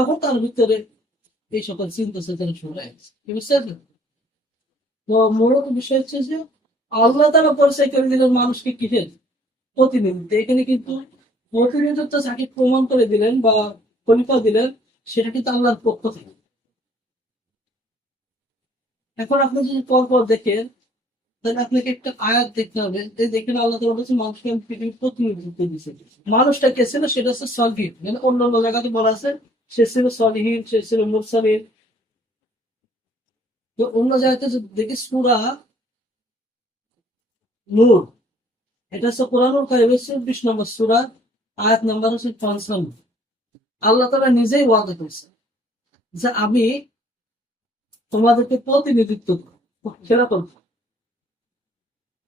তখন তার ভিতরে এই সকল চিন্তা চেতনা আসছে কি বুঝতে? তো মূলত বিষয় হচ্ছে যে আল্লাহ তারা পরিচয় করে দিলেন মানুষকে কিসের প্রতিনিধিত্ব এখানে কিন্তু প্রতিনিধিত্ব যাকে প্রমাণ করে দিলেন বা খলিফা দিলেন, সেটা কিন্তু আল্লাহর পক্ষ থেকে। এখন আপনি যদি পর পর দেখেন, তাহলে আপনাকে একটা আয়াত দেখতে হবে। যে দেখেন আল্লাহ তালা বলছে মানুষকে পৃথিবীর প্রতিনিধিত্ব দিয়েছে। মানুষটা কে ছিল? সেটা হচ্ছে সলহিন মানে অন্য অন্য জায়গাতে বলা আছে সে ছিল সলিহীন সে ছিল মুরসালিন তো অন্য জায়গাতে দেখি সুরা নূর এটা হচ্ছে কোরআনুল চব্বিশ নম্বর সুরা আয়াত নাম্বার হচ্ছে পঞ্চান্ন আল্লাহ তালা নিজেই ওয়াদা করছে যে আমি তোমাদেরকে প্রতিনিধিত্ব করব সেরকম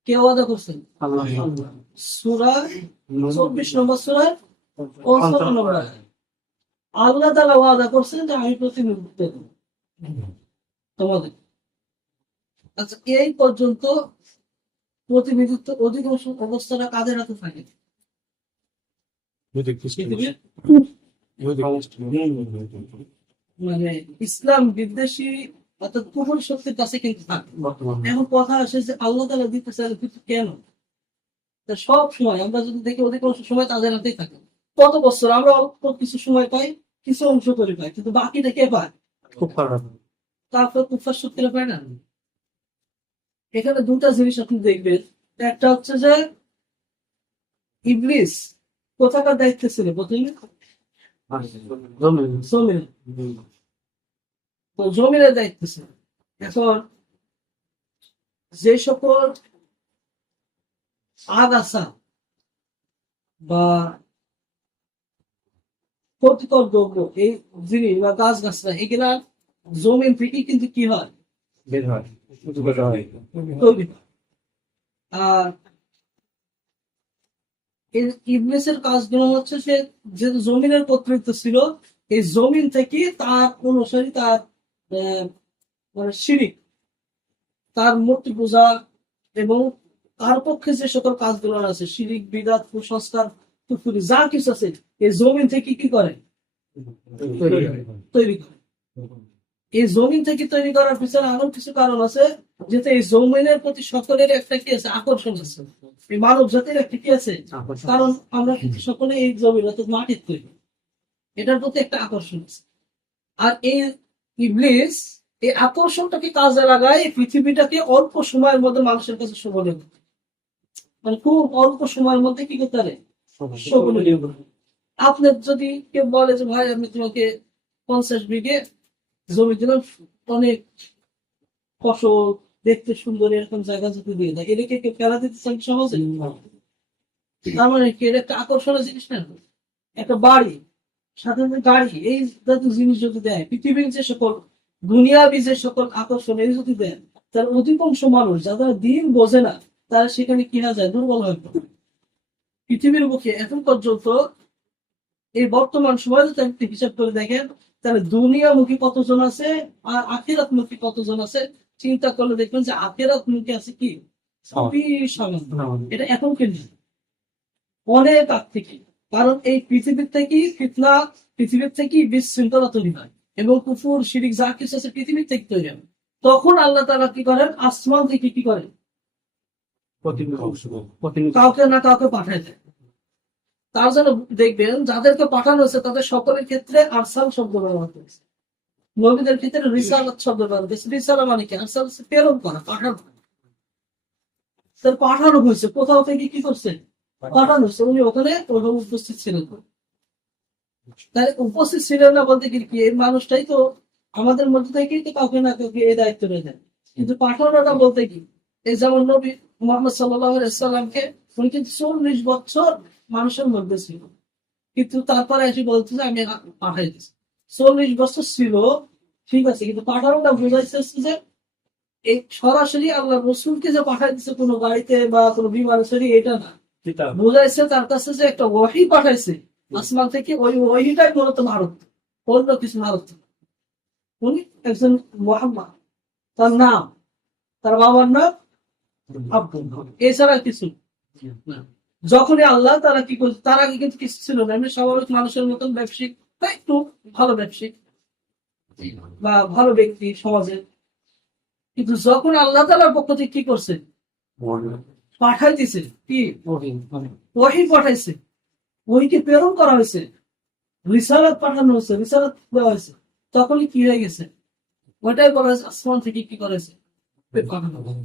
কে ওয়াদা করছেন সুরা চব্বিশ নম্বর সুরায় পঞ্চান্ন নম্বর। আল্লাহ তালা ওয়াদা করছেন যে আমি প্রতিনিধিত্ব দেবো তোমাদের। আচ্ছা এই পর্যন্ত প্রতিনিধিত্ব অধিকাংশ অবস্থাটা কাদের হাতে থাকে? মানে ইসলাম বিদ্বেষী অর্থাৎ কুমল শক্তির কাছে কিন্তু থাকে। এখন কথা আসে যে আল্লাহ তালা দিতে চাই কিন্তু কেন? সব সময় আমরা যদি দেখি অধিকাংশ সময় তাদের হাতেই থাকে। কত বছর? আমরা অল্প কিছু সময় পাই কিছু অংশ করে পাই কিন্তু বাকিটা কে পায়? তারপর কুফার শক্তিরা পায় না? এখানে দুটা জিনিস আপনি দেখবেন। একটা হচ্ছে যে ইবলিস কোথাকার দায়িত্ব ছিল? প্রথমে তো জমিনের দায়িত্ব ছিল। এখন যে সকল আগাছা বা ক্ষতিকর দ্রব্য এই জিনিস বা গাছ গাছরা এগুলা জমিন থেকে কিন্তু কি হয়? বের হয়। আর ইবলিসের কাজগুলো হচ্ছে সে যে জমিনের কর্তৃত্ব ছিল এই জমিন থেকে তার অনুসারী তার মানে শিরিক তার মূর্তি পূজা এবং তার পক্ষে যে সকল কাজগুলো আছে শিরিক বিদাত কুসংস্কার কুফুরি যা কিছু আছে এই জমিন থেকে কি করে? তৈরি করে। এই জমিন থেকে তৈরি করার পিছনে আরও কিছু কারণ আছে যেতে এই জমিনের প্রতি সকলের একটা কি আছে? আকর্ষণ আছে। এই মানব জাতির একটা কি আছে? কারণ আমরা কিন্তু সকলে এই জমিন অর্থাৎ মাটির তৈরি। এটার প্রতি একটা আকর্ষণ আছে। আর এই ইবলিস এই আকর্ষণটাকে কাজে লাগায় এই পৃথিবীটাকে অল্প সময়ের মধ্যে মানুষের কাছে সবলে করতে। মানে খুব অল্প সময়ের মধ্যে কি করতে পারে? আপনার যদি কেউ বলে যে ভাই আমি তোমাকে পঞ্চাশ বিঘে জমি দিলাম অনেক ফসল দেখতে সুন্দর এরকম জায়গা যদি দিয়ে দেয় এটাকে কেউ ফেলা দিতে চান সহজে? তার মানে কি এটা একটা আকর্ষণের জিনিস না? একটা বাড়ি সাধারণত গাড়ি এই জাতীয় জিনিস যদি দেয় পৃথিবীর যে সকল দুনিয়াবি যে সকল আকর্ষণ এই যদি দেন তার অধিকাংশ মানুষ যারা দিন বোঝে না তারা সেখানে কিনা যায় দুর্বল হয়ে পড়ে। পৃথিবীর মুখে এখন পর্যন্ত এই বর্তমান সময় যদি আপনি হিসাব করে দেখেন তাহলে দুনিয়ামুখী কতজন আছে আর আখিরাত মুখী কতজন আছে চিন্তা করলে দেখবেন যে আখিরাত মুখী আছে কি? এটা এখন কিন্তু অনেক আগ থেকে। কারণ এই পৃথিবীর থেকেই ফিতনা পৃথিবীর থেকে বিশৃঙ্খলা তৈরি হয় এবং কুফুর শিরিক যা কিছু আছে পৃথিবীর থেকে তৈরি হয়। তখন আল্লাহ তারা কি করেন? আসমান থেকে কি করেন? কাউকে না কাউকে পাঠায় দেয় তার জন্য দেখবেন যাদেরকে পাঠানো হয়েছে, তাদের সকলের ক্ষেত্রে আরসাল শব্দ ব্যবহার করেছে। নবীদের ক্ষেত্রে রিসালাত শব্দ ব্যবহার করেছে। রিসালা মানে কি? আরসাল প্রেরণ করা, পাঠানো। তার পাঠানো হয়েছে, কোথাও থেকে কি করছে? পাঠানো হয়েছে। উনি ওখানে উপস্থিত ছিলেন। তাই উপস্থিত ছিলেন না বলতে কি, এই মানুষটাই তো আমাদের মধ্যে থেকেই তো কাউকে না কাউকে এই দায়িত্ব রয়ে দেন কিন্তু পাঠানোটা বলতে কি এই যেমন নবী মোহাম্মদ সাল্লাহামকে উনি কিন্তু চল্লিশ বছর মানুষের মধ্যে ছিল। কিন্তু তারপরে এসে বলছে যে আমি পাঠাই দিচ্ছি চল্লিশ বছর ছিল ঠিক আছে কিন্তু পাঠানোটা বোঝাইছে যে এই সরাসরি আল্লাহ রসুলকে যে পাঠাই দিচ্ছে কোনো গাড়িতে বা কোনো বিমানে চড়ি এটা না। বোঝাইছে তার কাছে যে একটা ওয়াহি পাঠাইছে আসমান থেকে ওই ওয়াহিটাই মূলত ভারত অন্য কিছু ভারত। উনি একজন মোহাম্মদ তার নাম তার বাবার নাম আব্দুল এছাড়া কিছু না। যখনই আল্লাহ তারা কি করছে তার আগে কিন্তু কিছু ছিল না। এমনি স্বাভাবিক মানুষের মতন ব্যবসায়িক বা একটু ভালো ব্যবসায়িক বা ভালো ব্যক্তি সমাজের। কিন্তু যখন আল্লাহ তালার পক্ষ থেকে কি করছে? পাঠাই দিছে কি? ওহি পাঠাইছে। ওহিকে প্রেরণ করা হয়েছে। রিসালাত পাঠানো হয়েছে, রিসালাত দেওয়া হয়েছে। তখনই কি হয়ে গেছে? ওইটাই বলা হয়েছে, আসমান থেকে কি করেছে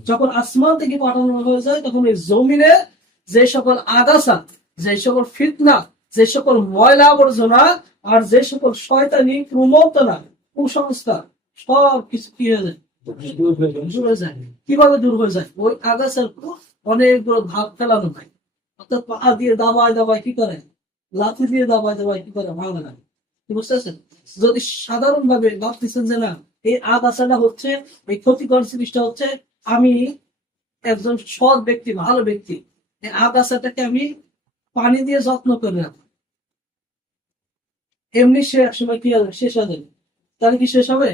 যখন আসমান থেকে পাঠানো হয়ে যায়, তখন এই জমিনে যে সকল আগাছা যে সকল ফিতনা যে সকল ময়লা আবর্জনা আর যে সকল শয়তানি প্রমোদনা কুসংস্কার সব কিছু কি হয়ে যায়? দূর হয়ে যায়। কীভাবে দূর হয়ে যায়? ওই আগাছার অনেকগুলো ভাগ ফেলানো হয়। অর্থাৎ পা দিয়ে দাবায় দাবায় কি করে? লাঠি দিয়ে দাবায় দাবায় কি করে? ভাঙে না কি বুঝতেছেন? যদি সাধারণ ভাবে ভাবতেছেন যে না এই আগাছাটা হচ্ছে এই ক্ষতিকর জিনিসটা হচ্ছে আমি একজন সৎ ব্যক্তি ভালো ব্যক্তি আগাছাটাকে আমি পানি দিয়ে যত্ন করে রাখি এমনি সে একসময় কি হবে? শেষ হয়ে যাবে। তাহলে কি শেষ হবে?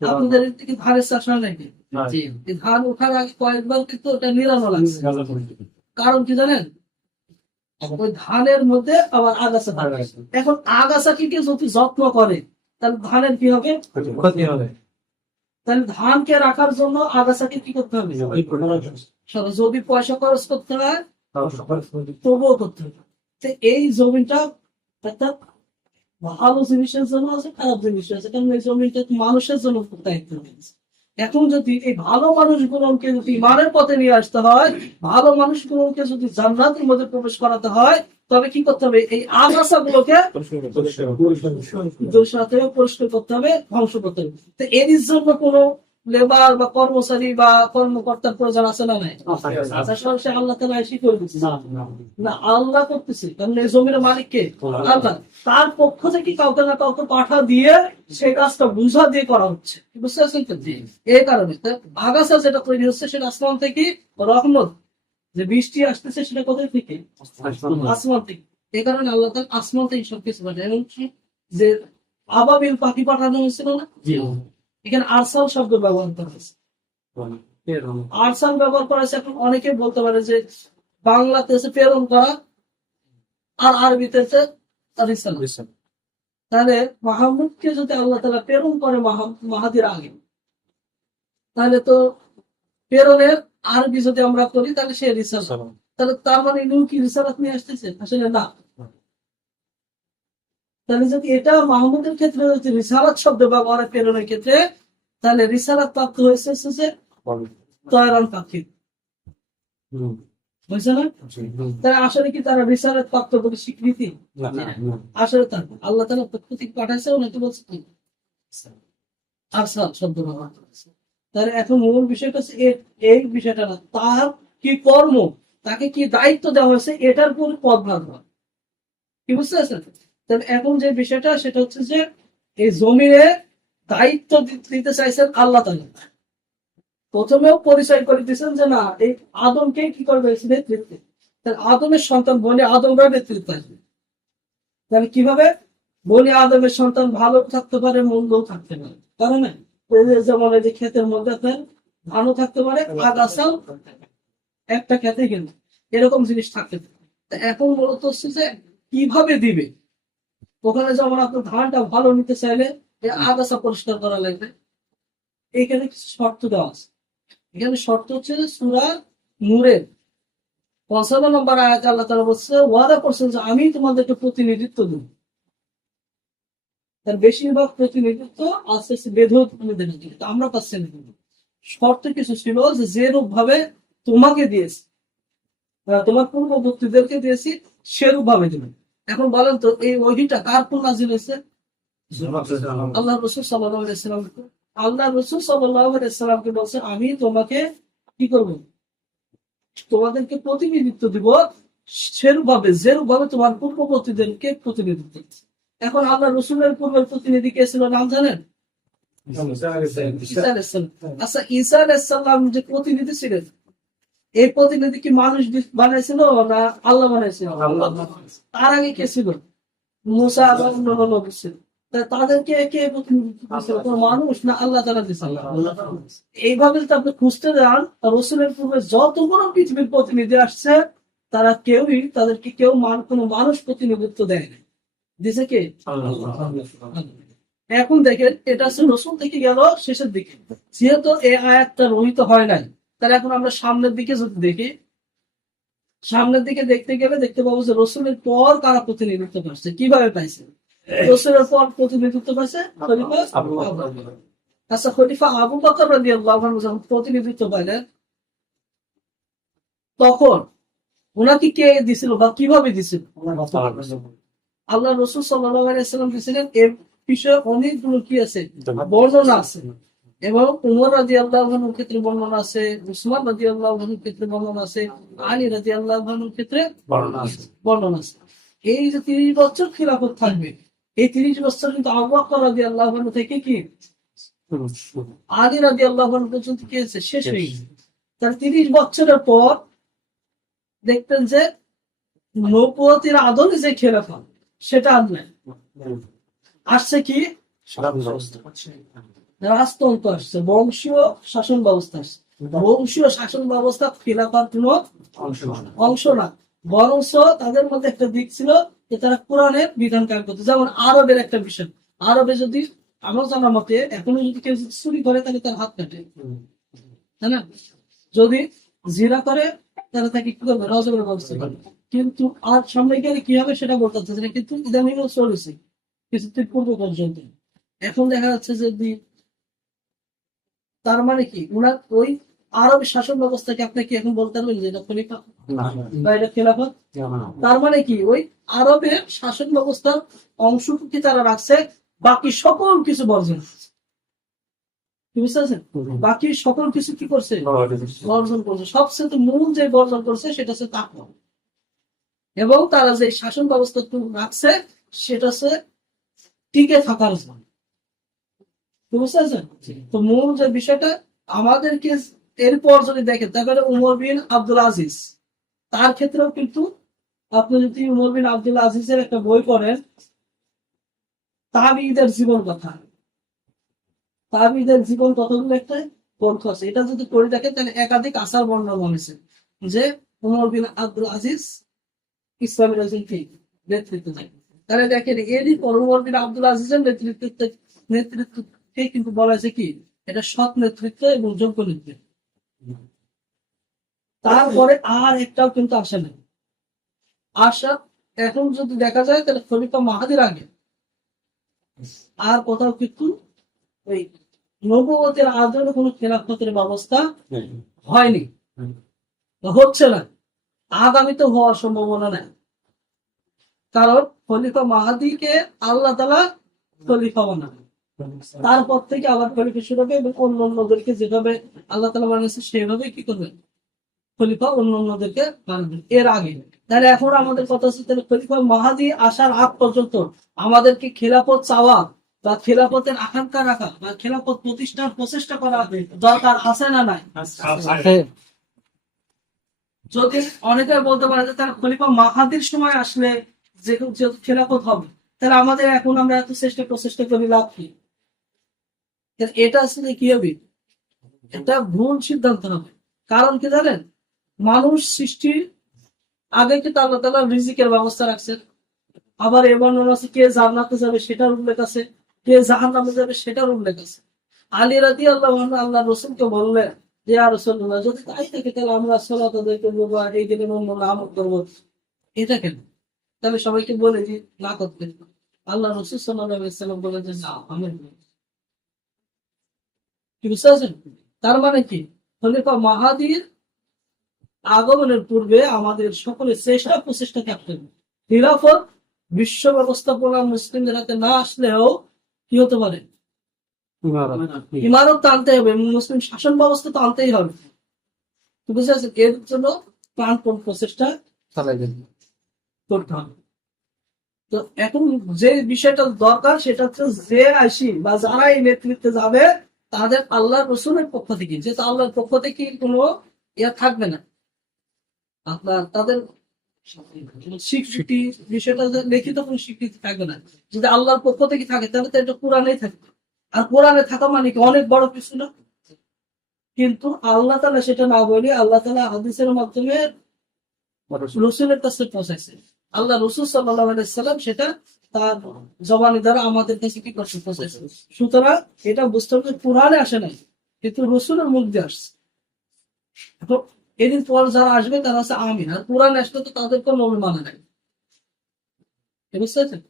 আপনাদের থেকে ধানের চাষ হয় নাকি? ধান ওঠার আগে কয়েকবার কিন্তু ওটা নিরানো লাগছে। কারণ কি জানেন? ওই ধানের মধ্যে আবার আগাছা এখন আগাছাকে কেউ যদি যত্ন করে তাহলে ধানের কি হবে? ক্ষতি হবে। তাহলে ধানকে রাখার জন্য আগাছাকে কি করতে হবে? যদি পয়সা খরচ করতে হয়। তবুও করতে তো এই জমিটা একটা ভালো জিনিসের জন্য আছে খারাপ জিনিস আছে। কারণ এই জমিটা মানুষের জন্য দায়িত্ব নিয়েছে এখন যদি এই ভালো মানুষগুলোকে যদি ইমানের পথে নিয়ে আসতে হয় ভালো মানুষগুলোকে যদি জান্নাতের মধ্যে প্রবেশ করাতে হয় তবে কি করতে হবে? এই আগাছা গুলোকে পরিষ্কার করতে হবে ধ্বংস করতে হবে। তো এর জন্য কোনো লেবার বা কর্মচারী বা কর্মকর্তার প্রয়োজন আছে না নাই? আচ্ছা সে আল্লাহ তালা এসে করে দিচ্ছে না আল্লাহ করতেছে। কারণ এই জমির মালিক কে? আল্লাহ। তার পক্ষ থেকে কাউকে না কাউকে পাঠা দিয়ে সেই কাজটা বুঝা দিয়ে করা হচ্ছে। বুঝতে পারছেন তো? এই কারণে। আগাছা যেটা তৈরি হচ্ছে সেটা আসমান থেকে রহমত। যে বৃষ্টি আসতেছে সেটা কোথায় থেকে? আসমান থেকে। এই কারণে আল্লাহ তালা আসমান থেকে সবকিছু পাঠায়। এবং কি যে আবাবিল পাখি পাঠানো হয়েছিল না? এখানে আরসাল শব্দ ব্যবহার করা হয়েছে। আরসাল ব্যবহার করা হয়েছে এখন অনেকে বলতে পারে যে বাংলাতে হচ্ছে প্রেরণ করা আর আরবিতে হচ্ছে। তাহলে মাহমুদকে যদি আল্লাহ তালা প্রেরণ করে মাহা- মাহাদির আগে তাহলে তো প্রেরণের আরবি যদি আমরা করি তাহলে সে রিসালাত তাহলে তার মানে ইনু কি রিসালাত নিয়ে আসতেছে? আসলে না। তাহলে যদি এটা মাহমুদের ক্ষেত্রে যদি রিসালাত শব্দ ব্যবহার প্রেরণের ক্ষেত্রে তাহলে রিসালাত প্রাপ্ত হয়েছে হচ্ছে তয়রান পাখি। বুঝছে না? তারা আসলে কি তারা রিসালাত প্রাপ্ত বলে স্বীকৃতি? আসলে তার আল্লাহ তালা পাঠাইছে ওনাকে বলছে কি? আরসাল শব্দ ব্যবহার করেছে। তাহলে এখন মূল বিষয়টা হচ্ছে এই বিষয়টা না তার কি কর্ম তাকে কি দায়িত্ব দেওয়া হয়েছে এটার উপর পদ ভাগ কি বুঝতে পারছেন? তাহলে এখন যে বিষয়টা, সেটা হচ্ছে যে এই জমিনে দায়িত্ব দিতে চাইছেন আল্লাহ তালা প্রথমেও পরিচয় করে দিয়েছেন যে না, এই আদমকে কি করবে নেতৃত্বে? তাহলে আদমের সন্তান বলে আদমরা নেতৃত্ব আসবে। তাহলে কীভাবে? বলি আদমের সন্তান ভালো থাকতে পারে, মন্দও থাকতে পারে। কারণ যেমন এই যে ক্ষেতের মধ্যে আপনার ধানও থাকতে পারে, আগাছাও একটা খেতে কিন্তু এরকম জিনিস থাকতে পারে। এখন মূলত হচ্ছে যে কীভাবে দিবে? ওখানে যেমন আপনার ধানটা ভালো নিতে চাইলে আগাছা পরিষ্কার করা লাগবে। এখানে কিছু শর্ত দেওয়া আছে। এখানে শর্ত হচ্ছে সুরা নূরের পঞ্চান্ন নম্বর আয়াত আল্লাহ তালা বলছে ওয়াদা করছেন যে আমি তোমাদেরকে প্রতিনিধিত্ব দেব। তার বেশিরভাগ প্রতিনিধিত্ব আস্তে আস্তে বেধক আমরা পাচ্ছি না কিন্তু শর্ত কিছু ছিল যে যে রূপ ভাবে তোমাকে দিয়েছি তোমার পূর্ববর্তীদেরকে দিয়েছি সেরূপ ভাবে দেবে। এখন বলেন তো এই ওহিটা কার কোন নাজিল হয়েছে? আল্লাহ রসুল সাল্লাম আল্লাহ রসুল সাল্লামকে বলছে আমি তোমাকে কি করব? তোমাদেরকে প্রতিনিধিত্ব দিব সেরূপ ভাবে যেরূপ ভাবে তোমার পূর্ববর্তীদেরকে প্রতিনিধিত্ব। এখন আল্লাহ রসুলের পূর্বের প্রতিনিধি কে ছিল নাম জানেন? আচ্ছা ঈসা আলাইসাল্লাম যে প্রতিনিধি ছিলেন এই প্রতিনিধি কি মানুষ বানাইছিল না আল্লাহ বানাইছিল? তার আগে কে ছিল? মুসা এবং অন্যান্য ছিল। তাদেরকে কে মানুষ না আল্লাহ তারা দিয়েছিল এইভাবে যদি আপনি খুঁজতে যান রসুলের পূর্বে যতগুলো পৃথিবীর প্রতিনিধি আসছে তারা কেউই তাদেরকে কেউ কোনো মানুষ প্রতিনিধিত্ব দেয় না দিছে কে? এখন দেখেন এটা হচ্ছে রসুল থেকে গেল শেষের দিকে। যেহেতু এই আয়াতটা রহিত হয় নাই তাহলে এখন আমরা সামনের দিকে যদি দেখি সামনের দিকে দেখতে গেলে দেখতে পাবো যে রসুলের পর কারা প্রতিনিধিত্ব করছে কীভাবে পাইছে? রসুলের পর প্রতিনিধিত্ব পাইছে। আচ্ছা খলিফা আবু বকর রাদিয়াল্লাহু আনহু যখন প্রতিনিধিত্ব পাইলেন তখন ওনাকে কে দিছিল বা কীভাবে দিছিল? আল্লাহ রসুল সাল্লাম দিয়েছিলেন এর বিষয়ে অনেকগুলো কি আছে? বর্ণনা আছে। এবং উমর রাজি আল্লাহর ক্ষেত্রে বর্ণনা আছে উসমান রাজি আল্লাহর ক্ষেত্রে বর্ণনা আছে আলী রাজি আল্লাহর ক্ষেত্রে বর্ণনা আছে। বর্ণনা আছে। এই যে তিরিশ বছর খিলাফত থাকবে এই তিরিশ বছর কিন্তু আবু বকর রাজি আল্লাহ থেকে কি? আলী রাজি আল্লাহ পর্যন্ত কি হয়েছে শেষ হয়ে গেছে। তার তিরিশ বছরের পর দেখতেন যে নৌপতির আদলে যে খেলাফা সেটা আর নাই। আসছে কি? রাজতন্ত্র আসছে বংশীয় শাসন ব্যবস্থা আসছে বংশীয় শাসন ব্যবস্থা খিলাফার কোন অংশ না। বরঞ্চ তাদের মধ্যে একটা দিক ছিল যে তারা কোরআনের বিধান কায়ম করতো। যেমন আরবের একটা বিষয়। আরবে যদি আমার জানার মতে এখনও যদি কেউ যদি চুরি করে তাহলে তার হাত কাটে। তাই না? যদি জিরা করে তাহলে তাকে কি করবে? রজবের ব্যবস্থা করবে। কিন্তু আর সামনে গেলে কি হবে সেটা বলতে চাচ্ছে না। কিন্তু ইদানিং চলেছে। কিছুদিন পূর্ব পর্যন্ত। এখন দেখা যাচ্ছে যে তার মানে কি? উনার ওই আরব শাসন ব্যবস্থাকে আপনি কি এখন বলতে পারবেন যে এটা খলিফা? বা এটা খেলাফত? তার মানে কি? ওই আরবের শাসন ব্যবস্থার অংশটুকু তারা রাখছে বাকি সকল কিছু বর্জন বুঝতে বাকি সকল কিছু কি করছে? বর্জন করছে। সবচেয়ে তো মূল যে বর্জন করছে সেটা হচ্ছে তাকওয়া। এবং তারা যে শাসন ব্যবস্থা রাখছে সেটা হচ্ছে টিকে থাকার জন্য। বুঝতে তো মূল যে বিষয়টা, আমাদেরকে এরপর যদি দেখেন উমর বিন আব্দুল আজিজ। তার ক্ষেত্রেও কিন্তু আপনি যদি উমর বিন আব্দুল আজিজের একটা বই পড়েন, তাবিদের জীবন কথা। তাবিদের জীবন একটা গ্রন্থ আছে? এটা যদি পড়ে দেখেন, তাহলে একাধিক আসার বর্ণনা হয়েছে যে উমর বিন আব্দুল আজিজ ইসলামের একজন কি? নেতৃত্ব দেয় তাহলে দেখেন, এরই পর উমর বিন আব্দুল আজিজের নেতৃত্ব নেতৃত্বকে কিন্তু বলা হয়েছে কি? এটা সৎ নেতৃত্ব এবং যোগ্য নেতৃত্ব। তারপরে আর একটাও কিন্তু আসে না। আসা এখন যদি দেখা যায় তাহলে খলিফা মাহাদির আগে। আর কোথাও কিন্তু ওই নবতের আদরে কোনো খেলাফতের ব্যবস্থা হয়নি। হচ্ছে না। আগামীতে হওয়ার সম্ভাবনা নাই। কারণ খলিফা মাহাদিকে আল্লাহ তালা খলিফা বানাবে তারপর থেকে আবার খলিফা শুরু হবে এবং অন্য অন্যদেরকে যেভাবে আল্লাহ তালা বানিয়েছে সেভাবে কি করবেন? খলিফা অন্য অন্যদেরকে বানাবেন। এর আগে। তাহলে এখন আমাদের কথা হচ্ছে তাহলে খলিফা মাহাদি আসার আগ পর্যন্ত আমাদেরকে খেলাফত চাওয়া বা খেলাফতের আকাঙ্ক্ষা রাখা বা খেলাফত প্রতিষ্ঠার প্রচেষ্টা করা দরকার আছে না নাই? যদি অনেকে বলতে পারে যে তার খলিফা মাহাদির সময় আসলে যে যেহেতু খেলাফত হবে তাহলে আমাদের এখন আমরা এত চেষ্টা প্রচেষ্টা করি লাভ কি? এটা আসলে কি হবে? এটা ভুল সিদ্ধান্ত হবে। কারণ কি জানেন? মানুষ সৃষ্টির আগে কিন্তু আল্লাহ তালা রিজিকের ব্যবস্থা রাখছেন। আবার এ বর্ণনা আছে কে জান্নাতে যাবে সেটার উল্লেখ আছে, কে জাহান নামে যাবে সেটার উল্লেখ আছে। আলী রাদি আল্লাহ আল্লাহ রসুলকে বললেন যে আর রসুল্লাহ যদি তাই থাকে তাহলে আমরা সলাত আদায় করব বা এই দিনের আমল করব। এটা কেন? তাহলে সবাইকে বলে যে না করতে। আল্লাহ রসুল সাল্লাম বলে যে না, আমি কি বুঝতে পারছেন তার মানে কি? খলিফা মাহাদির আগমনের পূর্বে আমাদের সকলের চেষ্টা প্রচেষ্টা থাকতে হবে। খিলাফত বিশ্ব ব্যবস্থাপনা মুসলিমদের হাতে না আসলেও কি হতে পারে? ইমারত। তো আনতে হবে মুসলিম শাসন ব্যবস্থা তো আনতেই হবে। বুঝতে পারছেন? এর জন্য প্রাণপণ প্রচেষ্টা করতে হবে। তো এখন যে বিষয়টা দরকার সেটা হচ্ছে যে আসি বা যারা এই নেতৃত্বে যাবে তাদের আল্লাহর রসুলের পক্ষ থেকে যেহেতু আল্লাহর পক্ষ থেকে কোনো ইয়া থাকবে না। আপনার তাদের স্বীকৃতি বিষয়টা লিখিত কোনো স্বীকৃতি থাকবে না যদি আল্লাহর পক্ষ থেকে থাকে তাহলে তো এটা কোরআনেই থাকবে আর কোরআনে থাকা মানে কি? অনেক বড় কিছু না? কিন্তু আল্লাহ তালা সেটা না বলে আল্লাহ তালা হাদিসের মাধ্যমে রসুলের কাছে পৌঁছাইছে। আল্লাহ রসুল সাল্লাম সেটা তার জবানি দ্বারা আমাদের কাছে কি করছে? সুতরাং এটা বুঝতে হবে কোরআনে আসে নাই কিন্তু রসুলের মুখ দিয়ে আসছে। এখন এদিন পর যারা আসবে তারা হচ্ছে আমিন। আর কোরআন আসলে তো তাদের কোনো নবী মানে নাই বুঝতে পারছেন?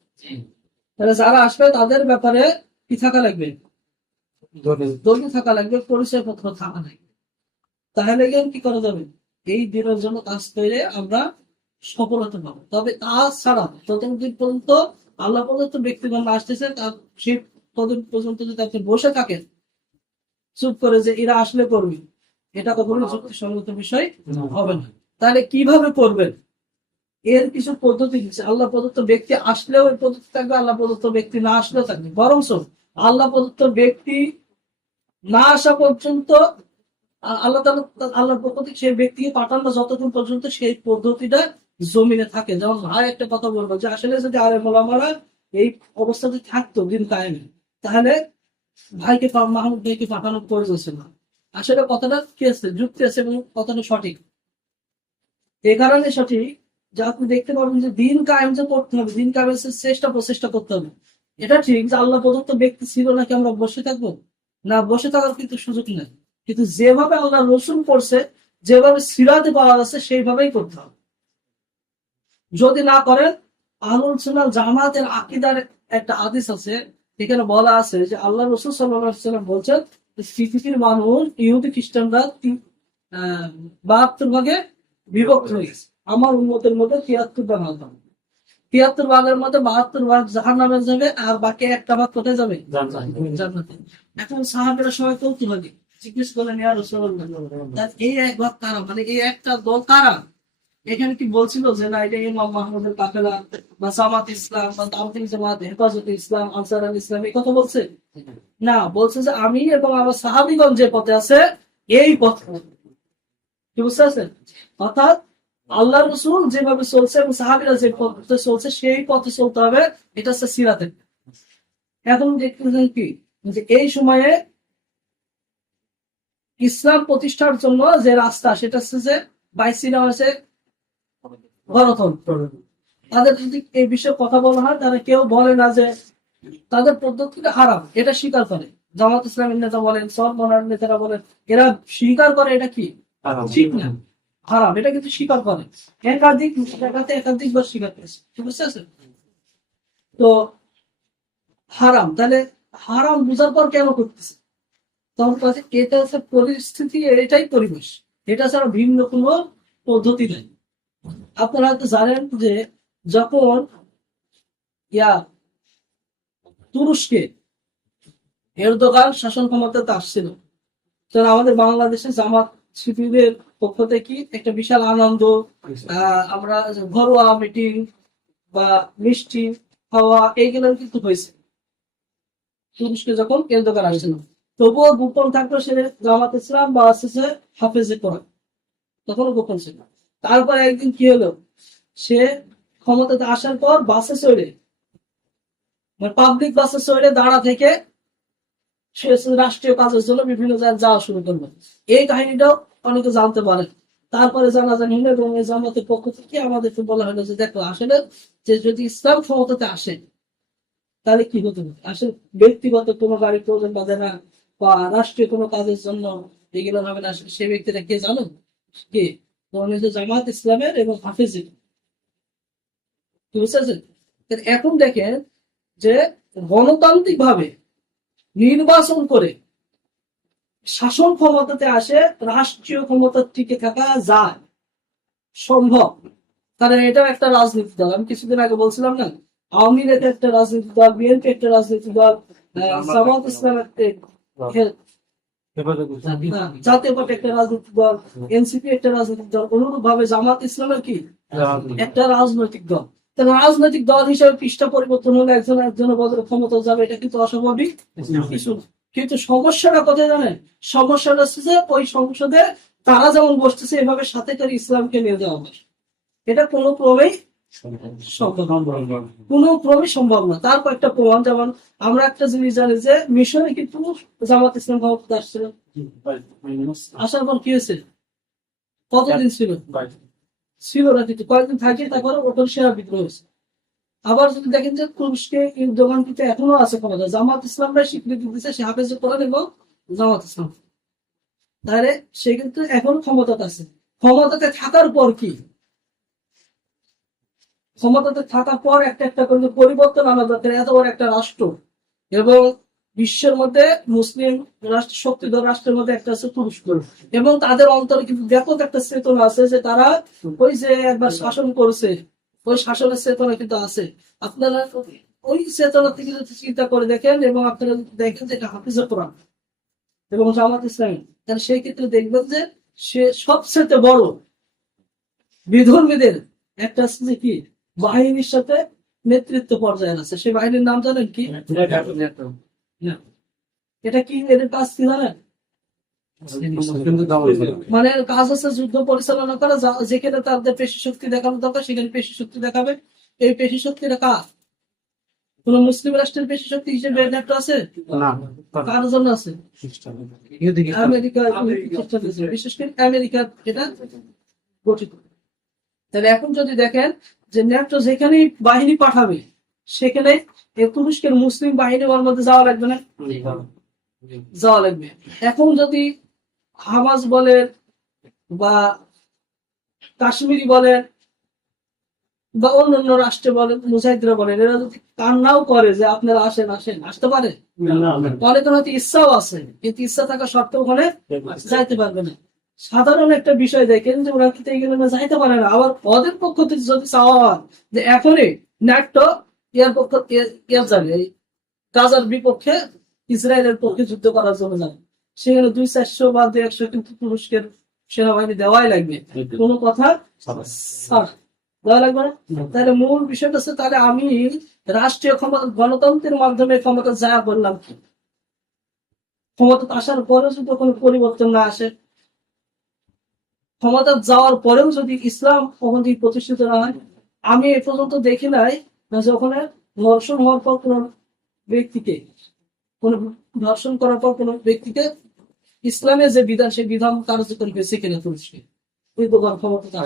তাহলে যারা আসবে তাদের ব্যাপারে কি থাকা লাগবে? দলীয় থাকা লাগবে পরিচয় পত্র থাকা লাগবে। তাহলে গিয়ে কি করা যাবে? এই দিনের জন্য কাজ করে আমরা সফল হতে পারব তবে তাছাড়া ততদিন পর্যন্ত আল্লাহ পর্যন্ত ব্যক্তিগণ আসতেছে তার সেই ততদিন পর্যন্ত যদি আপনি বসে থাকেন চুপ করে যে এরা আসলে করবে এটা কখনো যুক্তিসঙ্গত বিষয় হবে না। তাহলে কীভাবে করবেন? এর কিছু পদ্ধতি দিচ্ছে। আল্লাহ প্রদত্ত ব্যক্তি আসলেও ওই পদ্ধতি থাকবে আল্লাহ প্রদত্ত ব্যক্তি না আসলেও থাকবে। বরঞ্চ আল্লাহ প্রদত্ত ব্যক্তি না আসা পর্যন্ত আল্লাহ তাআলা আল্লাহর পক্ষ থেকে সেই ব্যক্তিকে পাঠান না যতক্ষণ পর্যন্ত সেই পদ্ধতিটা জমিনে থাকে। যেমন ভাই একটা কথা বলব যে, আসলে যদি আরে মোলামারা এই অবস্থাতে থাকতো দিন কায়েমে, তাহলে ভাইকে মাহমুদ ভাইকে পাঠানোর প্রয়োজন ছিল। না আসলে কথাটা কি আছে? যুক্তি আছে এবং কথাটা সঠিক। এই কারণে সঠিক যে আপনি দেখতে পাবেন যে দিন কায়েম যে করতে হবে, দিন কায়েমের চেষ্টা প্রচেষ্টা করতে হবে। এটা ঠিক যে আল্লাহ প্রদত্ত ব্যক্তি ছিল নাকি আমরা বসে থাকব? না, বসে থাকার কিন্তু সুযোগ নেই। কিন্তু যেভাবে আল্লাহ রসুন করছে, যেভাবে সিরাতে পাওয়া যাচ্ছে, সেইভাবেই করতে হবে। যদি না করেন আলুল সুনাল জামাতের আকিদার একটা আদেশ আছে এখানে বলা আছে যে আল্লাহ রসুল সাল্লাম বলছেন পৃথিবীর মানুষ ইহুদি খ্রিস্টানরা বাহাত্তর ভাগে বিভক্ত হয়ে গেছে। আমার উন্মতের মধ্যে তিয়াত্তর ভাগ আলাদা তিয়াত্তর ভাগের মধ্যে বাহাত্তর ভাগ জাহান নামে যাবে আর বাকি একটা ভাগ কোথায় যাবে? জান্নাতে। এখন সাহাবেরা সবাই কৌতূহলী। জিজ্ঞেস করলেন এই এক ভাগ কারা? মানে এই একটা দল কারা? এখানে কি বলছিল যে না, এটা ইমাম মাহমুদের কাফেলা বা জামাত ইসলাম বা তাবলিগ জামাত, হেফাজতে ইসলাম, আনসার আল ইসলাম, এই কথা বলছে? না, বলছে যে আমি এবং আমার সাহাবিগণ যে পথে আছে, এই পথ কি বুঝতে পারছেন? অর্থাৎ আল্লাহ রসুল যেভাবে চলছে এবং সাহাবিরা যে পথে চলছে, সেই পথে চলতে হবে। এটা হচ্ছে সিরাতে এখন দেখতেছেন কি? যে এই সময়ে ইসলাম প্রতিষ্ঠার জন্য যে রাস্তা, সেটা হচ্ছে যে বাইসিনা হয়েছে গণতন্ত্র তাদের যদি এই বিষয়ে কথা বলা হয় তারা কেউ বলে না যে তাদের পদ্ধতিটা হারাম এটা স্বীকার করে। জামাত ইসলামের নেতা বলেন সব মনার নেতারা বলেন এরা স্বীকার করে এটা কি? ঠিক না। হারাম এটা কিন্তু স্বীকার করে। একাধিক জায়গাতে একাধিক বার স্বীকার করেছে। আছে তো হারাম তাহলে হারাম বুঝার পর কেন করতেছে? তখন কাছে এটা হচ্ছে পরিস্থিতি এটাই পরিবেশ। এটা ছাড়া ভিন্ন কোনো পদ্ধতি নেই। আপনারা হয়তো জানেন যে যখন ইয়া তুরস্কে এরদোগান শাসন ক্ষমতাতে আসছিল, তখন আমাদের বাংলাদেশে জামাত শিবিরের পক্ষ থেকে একটা বিশাল আনন্দ আমরা ঘরোয়া মিটিং বা মিষ্টি খাওয়া এইগুলো কিন্তু হয়েছে। তুরস্কে যখন এরদোগান আসছিল, তবুও গোপন থাকল সে জামাত ইসলাম বা আসছে হাফেজে করে তখনও গোপন ছিল তারপর একদিন কি হলো? সে ক্ষমতাতে আসার পর বাসে চড়ে মানে পাবলিক বাসে চড়ে দাঁড়া থেকে সে রাষ্ট্রীয় কাজের জন্য বিভিন্ন জায়গায় যাওয়া শুরু করল। এই কাহিনীটাও অনেকে জানতে পারে তারপরে জানা জানি হলো এবং জামাতের পক্ষ থেকে আমাদেরকে বলা হলো যে, দেখো, আসলে যে যদি ইসলাম ক্ষমতাতে আসে, তাহলে কি হতে পারে? আসলে ব্যক্তিগত কোনো গাড়ি প্রয়োজন বাঁধে না বা রাষ্ট্রীয় কোনো কাজের জন্য এগুলো হবে না সে ব্যক্তিটা কে জানো কে? জামাত ইসলামের এবং হাফিজের। এখন দেখেন যে গণতান্ত্রিক ভাবে নির্বাচন করে শাসন ক্ষমতাতে আসে রাষ্ট্রীয় ক্ষমতার টিকে থাকা যায় সম্ভব। কারণ এটা একটা রাজনীতি দল। আমি কিছুদিন আগে বলছিলাম না আওয়ামী লীগ একটা রাজনীতি দল বিএনপি একটা রাজনীতি দল জামাত ইসলাম জাতীয় পার্টি একটা রাজনৈতিক দল এনসিপি একটা রাজনৈতিক দল অনুরূপ ভাবে জামাত ইসলামের কি? একটা রাজনৈতিক দল। তাহলে রাজনৈতিক দল হিসেবে পৃষ্ঠা পরিবর্তন হলে একজন একজনের বদলে ক্ষমতা যাবে এটা কিন্তু অস্বাভাবিক। কিছু কিন্তু সমস্যাটা কোথায় জানেন? সমস্যাটা হচ্ছে যে ওই সংসদে তারা যেমন বসতেছে এভাবে সাথে করে ইসলামকে নিয়ে যাওয়া হবে এটা কোনো ক্রমেই। কোনো ক্রমে সম্ভব না। তারপর একটা প্রমাণ যেমন আমরা একটা জিনিস জানি যে মিশনে কিন্তু জামাত ইসলাম ক্ষমতা আসছিল। আসার পর কি হয়েছে? কতদিন ছিল? ছিল না কিন্তু। কয়েকদিন থাকে, তারপরে ওখানে সেরা বিদ্রোহ হয়েছে। আবার যদি দেখেন যে তুরস্কে এই দোকান কিন্তু এখনও আছে ক্ষমতা। জামাত ইসলামরা স্বীকৃতি দিচ্ছে সে হাফেজ কোরআন এবং জামাত ইসলাম। তাহলে সে কিন্তু এখন ক্ষমতাতে আছে। ক্ষমতাতে থাকার পর কি? ক্ষমতাতে থাকার পর একটা একটা করে পরিবর্তন আনা দরকার এত বড় একটা রাষ্ট্র। এবং বিশ্বের মধ্যে মুসলিম রাষ্ট্র, শক্তিধর রাষ্ট্রের মধ্যে একটা আছে তুরস্ক। এবং তাদের অন্তরে কিন্তু ব্যাপক একটা চেতনা আছে যে তারা ওই যে একবার শাসন করেছে, ওই শাসনের চেতনা কিন্তু আছে। আপনারা ওই চেতনা থেকে যদি চিন্তা করে দেখেন এবং আপনারা দেখেন যে এটা হাফিজে কোরআন এবং জামাত ইসলামী, তাহলে সেই ক্ষেত্রে দেখবেন যে সে সবচেয়ে বড় বিধর্মীদের একটা আছে যে কি? বাহিনীর সাথে নেতৃত্ব পর্যায়ে আছে। সেই বাহিনীর নাম জানেন কি? এটা কি? এদের কাজ কি জানেন। মানে কাজ হচ্ছে যুদ্ধ পরিচালনা করা যেখানে তাদের পেশি শক্তি দেখানো দরকার সেখানে পেশি শক্তি দেখাবে। এই পেশি শক্তিটা কার? কোন মুসলিম রাষ্ট্রের পেশি শক্তি হিসেবে আছে? কার জন্য আছে। আমেরিকা বিশেষ করে আমেরিকার এটা গঠিত। তাহলে এখন যদি দেখেন যে ন্যাটো যেখানেই বাহিনী পাঠাবে সেখানে তুরস্কের মুসলিম বাহিনী ওর মধ্যে যাওয়া লাগবে না? যাওয়া লাগবে। এখন যদি হামাজ বলেন বা কাশ্মীরি বলেন বা অন্যান্য রাষ্ট্রে বলেন মুজাহিদরা বলেন এরা যদি কান্নাও করে যে আপনারা আসেন আসেন আসতে পারে? অনেকের হয়তো ইচ্ছাও আছে কিন্তু ইচ্ছা থাকা সত্ত্বেও ওখানে যাইতে পারবে না। সাধারণ একটা বিষয় দেখেন যে ওরা কিন্তু এখানে যাইতে পারে না। আবার ওদের পক্ষ থেকে যদি চাওয়া হয় যে এখনই ন্যাটো ইয়ার পক্ষ ইয়ে- ইয়ার যাবে গাজার বিপক্ষে ইসরায়েলের পক্ষে যুদ্ধ করার জন্য যাবে সেখানে দুই চারশো বা দুই একশো কিন্তু তুরস্কের সেনাবাহিনী দেওয়াই লাগবে। কোনো কথা দেওয়া লাগবে না? তাহলে মূল বিষয়টা হচ্ছে তাহলে আমি রাষ্ট্রীয় ক্ষমতা গণতন্ত্রের মাধ্যমে ক্ষমতা যা বললাম ক্ষমতা আসার পরেও যদি কোনো পরিবর্তন না আসে ক্ষমতা যাওয়ার পরেও যদি ইসলাম কখনই প্রতিষ্ঠিত না হয়, আমি এ পর্যন্ত দেখি নাই যে ওখানে ধর্ষণ হওয়ার পর কোন ব্যক্তিকে, কোন ধর্ষণ করার পর কোন ব্যক্তিকে ইসলামের যে বিধান, সেই বিধান কার্যকরী হয়েছে কিনা ওই দোকান ক্ষমতা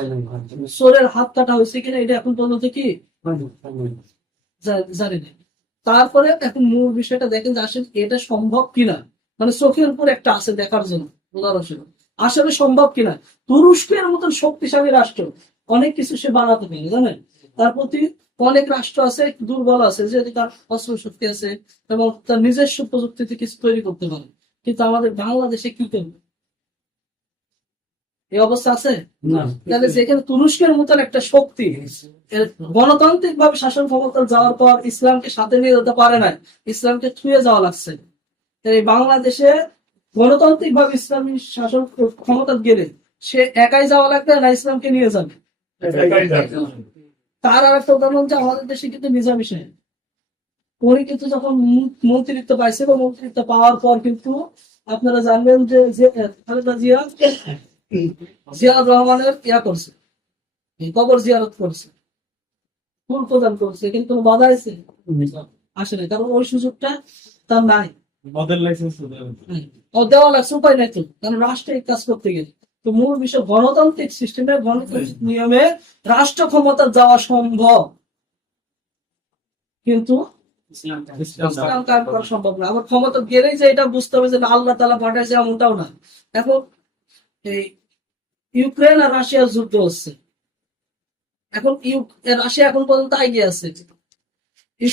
চোরের হাত কাটা হয়েছে কিনা এটা এখন পর্যন্ত কি জানি না তারপরে এখন মূল বিষয়টা দেখেন যে আসলে এটা সম্ভব কিনা? মানে চোখের উপর একটা আছে দেখার জন্য উদাহরণস্বরূপ আসলে সম্ভব কিনা? তুরস্কের মতন শক্তিশালী রাষ্ট্র অনেক কিছু সে বানাতে পারে জানেন? তার প্রতি অনেক রাষ্ট্র আছে দুর্বল আছে যে তার অস্ত্র শক্তি আছে এবং তার নিজস্ব প্রযুক্তিতে কিছু তৈরি করতে পারে। কিন্তু আমাদের বাংলাদেশে কি করবে? এই অবস্থা আছে? তাহলে যেখানে তুরস্কের মতন একটা শক্তি গণতান্ত্রিক ভাবে শাসন ক্ষমতা যাওয়ার পর ইসলামকে সাথে নিয়ে যেতে পারে না ইসলামকে ছুঁয়ে যাওয়া লাগছে। এই বাংলাদেশে গণতান্ত্রিক ভাবে ইসলামী শাসন ক্ষমতা গেলে সে একাই যাওয়া লাগবে না ইসলামকে নিয়ে যাবে? তার আর একটা উদাহরণ যে আমাদের দেশে কিন্তু নিজামী সাহেব উনি কিন্তু যখন মন্ত্রিত্ব পাইছে বা মন্ত্রিত্ব পাওয়ার পর কিন্তু আপনারা জানবেন যে খালেদা জিয়া জিয়াউর রহমানের ইয়া করছে কবর জিয়ারত করছে ফুল প্রদান করছে কিন্তু কোনো বাধা আছে আসে না কারণ ওই সুযোগটা তার নাই। মডেল লাইসেন্স ও দেওয়া লাগছে উপায় নাই তো। কারণ রাষ্ট্রে এই কাজ করতে গেলে। তো মূল বিষয় গণতান্ত্রিক সিস্টেমে গণতান্ত্রিক নিয়মে রাষ্ট্র ক্ষমতা যাওয়া সম্ভব। কিন্তু ইসলাম কায়েম করা সম্ভব না। আবার ক্ষমতা গেলেই যে এটা বুঝতে হবে যে আল্লাহ তালা পাঠাইছে এমনটাও না। এখন এই ইউক্রেন আর রাশিয়ার যুদ্ধ হচ্ছে। এখন ইউ- রাশিয়া এখন পর্যন্ত এগিয়ে আছে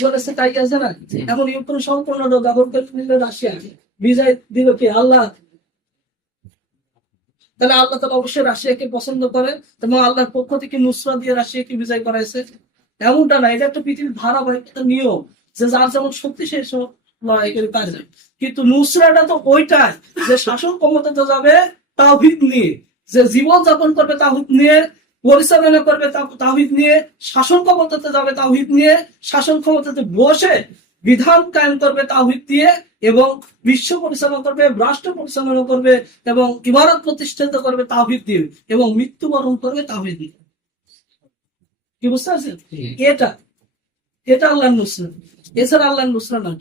সাথে এগিয়ে আছে না? এখন ইউক্রেন সম্পূর্ণ দখল নিল রাশিয়া। বিজয় দিল কি? আল্লাহ। তাহলে আল্লাহ তালা অবশ্যই রাশিয়াকে পছন্দ করে, এবং আল্লাহর পক্ষ থেকে নুসরা দিয়ে রাশিয়াকে বিজয় করাইছে। এমনটা না, এটা একটা পৃথিবীর ধারাবাহিক একটা নিয়ম যে যার যেমন শক্তি সব লড়াই করে পারে কিন্তু নুসরাটা তো ওইটাই যে শাসন ক্ষমতাতে যাবে তাওহিদ নিয়ে, যে জীবন যাপন করবে তাহিদ নিয়ে পরিচালনা করবে তা- তাওহিদ নিয়ে শাসন ক্ষমতাতে যাবে তাওহিদ নিয়ে শাসন ক্ষমতাতে বসে বিধান কায়েম করবে তাওহিদ দিয়ে এবং বিশ্ব পরিচালনা করবে রাষ্ট্র পরিচালনা করবে এবং ইমারত প্রতিষ্ঠিত করবে তাওহিদ দিয়ে এবং মৃত্যুবরণ করবে তাওহিদ দিয়ে। কি বুঝতে পারছেন? এটা এটা আল্লাহ নুসরা এছাড়া আল্লাহ নুসরা না।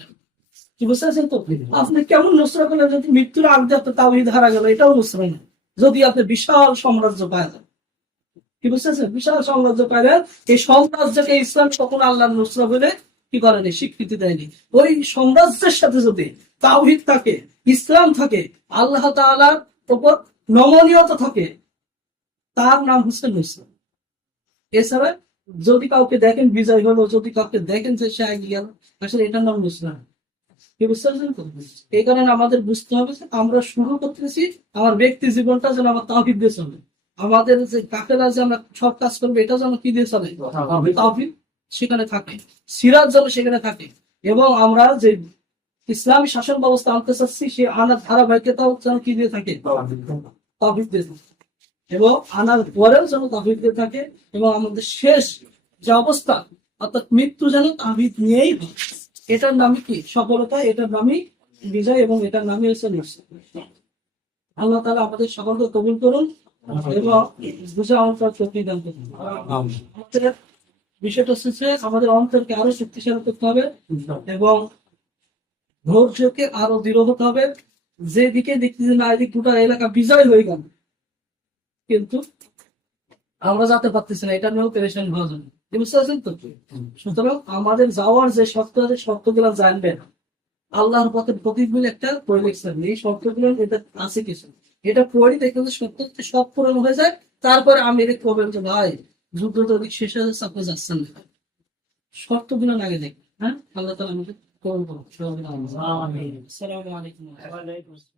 কি বুঝতে পারছেন তো? আপনি কেমন নুসরা করলেন যদি মৃত্যুর আগ আপনার হারা গেল এটাও নুসরা না যদি আপনি বিশাল সাম্রাজ্য পায় কি বুঝতেছেন? বিশাল সাম্রাজ্য পাইলেন এই সাম্রাজ্যকে ইসলাম তখন আল্লাহ নুসরা বলে কি করেনি স্বীকৃতি দেয়নি। ওই সাম্রাজ্যের সাথে যদি তাওহিদ থাকে, ইসলাম থাকে, আল্লাহ তাআলার উপর নমনীয়তা থাকে, তার নাম হচ্ছে ইসলাম এছাড়া যদি কাউকে দেখেন, বিজয় হলো, যদি কাউকে দেখেন যে সে আগে গেল, আসলে এটার নাম ইসলাম কি বুঝতে এই কারণে আমাদের বুঝতে হবে যে আমরা শুরু করতেছি, আমার ব্যক্তি জীবনটা যেন আমার তাহিদ দিয়ে চলে। আমাদের যে কাকেরা যে আমরা সব কাজ করব এটা যেন কি দিয়ে চলে? তাহিদ সেখানে থাকে। সিরাজ যেন সেখানে থাকে। এবং আমরা যে ইসলামী শাসন ব্যবস্থা আনতে চাচ্ছি সে আনার ধারাবাহিকতাও যেন কি দিয়ে থাকে? তাহিদ দিয়ে থাকে। এবং আনার পরেও যেন তাহিদ দিয়ে থাকে। এবং আমাদের শেষ যে অবস্থা অর্থাৎ মৃত্যু যেন তাহিদ নিয়েই এটার নামই কি? সফলতা এটার নামই বিজয় এবং এটার নামই হচ্ছে আল্লাহ তালা আমাদের সকলকে কবুল করুন। এবং আমাদের অন্তরকে আরও শক্তিশালী করতে হবে এবং ধৈর্যকে আরও দৃঢ় হতে হবে। যেদিকে দেখতেছি না, এদিক এলাকা বিজয় হয়ে গেল। কিন্তু আমরা যেতে পারতেছি না, এটা নিয়েও হওয়া যাবে সুতরাং আমাদের যাওয়ার যে শর্ত আছে, শর্তগুলো জানবেন। আল্লাহর পথে প্রতিদিন একটা লিখছেন এই শর্তগুলো এটা আছে কিছু। এটা পড়ি দেখে সত্য সব পূরণ হয়ে যায়। তারপর আমি এটা করবেন যে, ভাই, যুদ্ধ তো অধিক শেষ হয়ে যাচ্ছে আপনি যাচ্ছেন না। শর্তগুলো আগে দেখবেন হ্যাঁ? আল্লাহ তালা আমাদের করব সালামালাইকুম